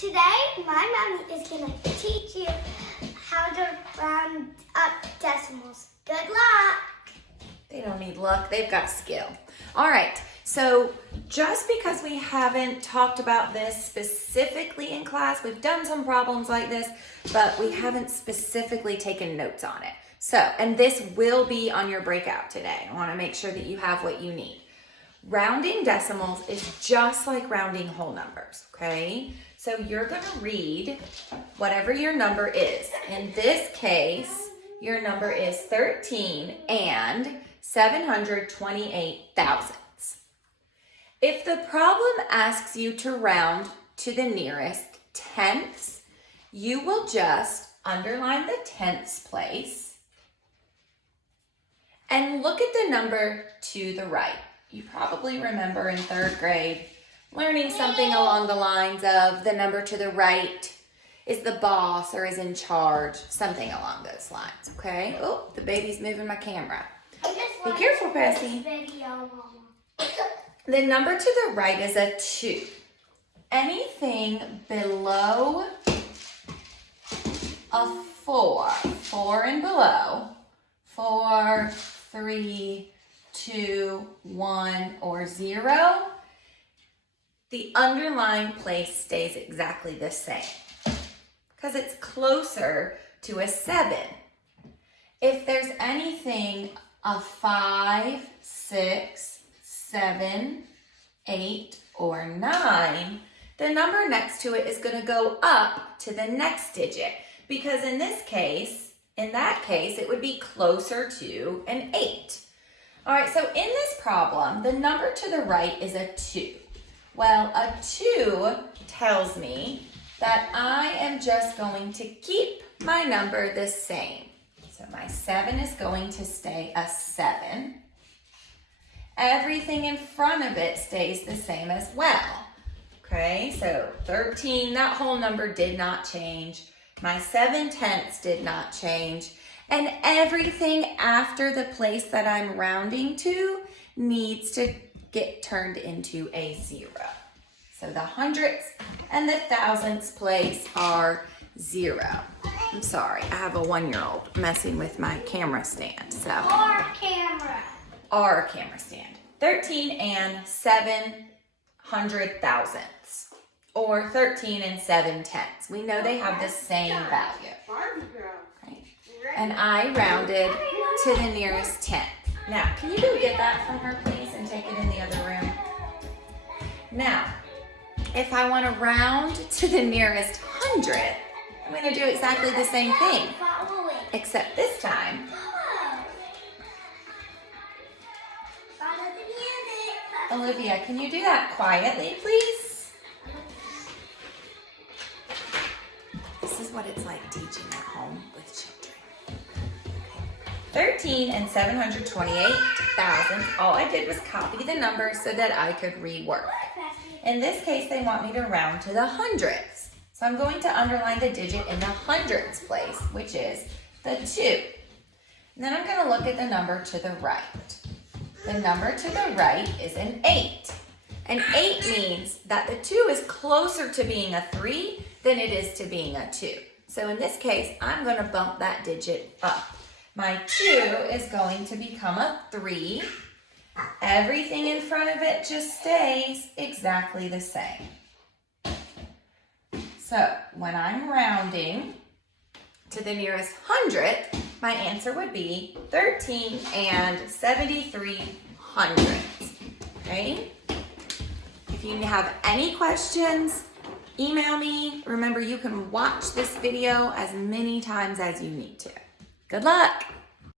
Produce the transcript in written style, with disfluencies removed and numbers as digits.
Today, my mommy is going to teach you how to round up decimals. Good luck. They don't need luck, they've got skill. All right, so just because we haven't talked about this specifically in class, we've done some problems like this, but we haven't specifically taken notes on it. So, and this will be on your breakout today. I want to make sure that you have what you need. Rounding decimals is just like rounding whole numbers, okay? So you're going to read whatever your number is. In this case, your number is 13 and 728 thousandths. If the problem asks you to round to the nearest tenths, you will just underline the tenths place and look at the number to the right. You probably remember in 3rd grade learning something along the lines of the number to the right is the boss or is in charge, something along those lines, okay? Oh, the baby's moving my camera. Be careful, Bessie. The number to the right is a 2. Anything below a 4 and below, 4, 3, 2, 1, or 0, the underlying place stays exactly the same because it's closer to a 7. If there's anything a 5, 6, 7, 8, or 9, the number next to it is going to go up to the next digit because in that case, it would be closer to an 8. All right, so in this problem, the number to the right is a 2. Well, a 2 tells me that I am just going to keep my number the same. So my 7 is going to stay a 7. Everything in front of it stays the same as well. Okay, so 13, that whole number did not change. My 7 tenths did not change. And everything after the place that I'm rounding to needs to get turned into a 0. So the hundredths and the thousandths place are 0. I'm sorry, I have a 1-year-old messing with my camera stand. So Our camera stand. 13 and 700 thousandths, or 13 and 7 tenths. We know they have the same value. Right? And I rounded to the nearest tenth. Now, can you go get that from her, please, and take it in the other room? Now, if I want to round to the nearest hundredth, I'm going to do exactly the same thing, except this time, Olivia, can you do that quietly, please? This is what it's like teaching at home with children. 13 and 728 thousandths, all I did was copy the numbers so that I could rework. In this case, they want me to round to the hundredths. So I'm going to underline the digit in the hundredths place, which is the 2. And then I'm going to look at the number to the right. The number to the right is an 8. An 8 means that the 2 is closer to being a 3 than it is to being a 2. So in this case, I'm going to bump that digit up. My 2 is going to become a 3. Everything in front of it just stays exactly the same. So when I'm rounding to the nearest hundredth, my answer would be 13 and 73 hundredths. Okay? If you have any questions, email me. Remember, you can watch this video as many times as you need to. Good luck!